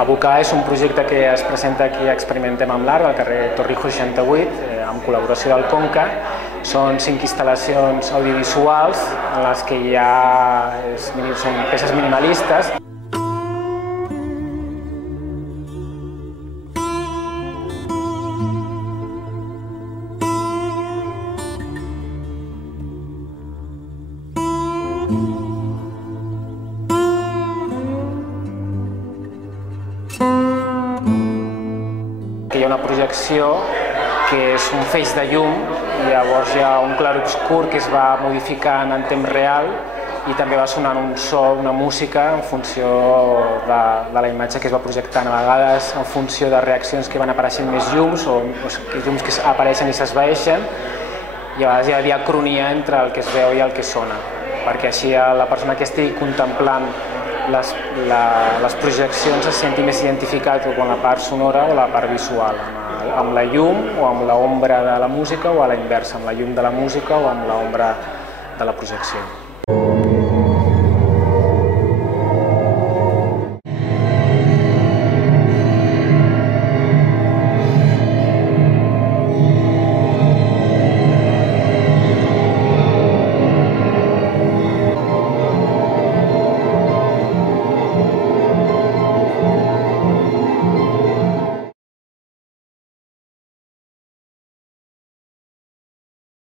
Abocar és un projecte que es presenta aquí a Experimentem amb l'Art, al carrer Torrijos 68, amb col·laboració del Conca. Són 5 instal·lacions audiovisuals en les que són peces minimalistes. Hi ha una projecció que és un feix de llum i llavors hi ha un clarobscur que es va modificant en temps real i també va sonant un so, una música en funció de la imatge que es va projectant, a vegades en funció de reaccions que van apareixent més llums o llums que apareixen i s'esvaeixen, i a vegades hi ha diacronia entre el que es veu i el que sona, perquè així la persona que estigui contemplant les projeccions se senti més identificat amb la part sonora o la part visual, amb la llum o amb l'ombra de la música, o a la inversa, amb la llum de la música o amb l'ombra de la projecció.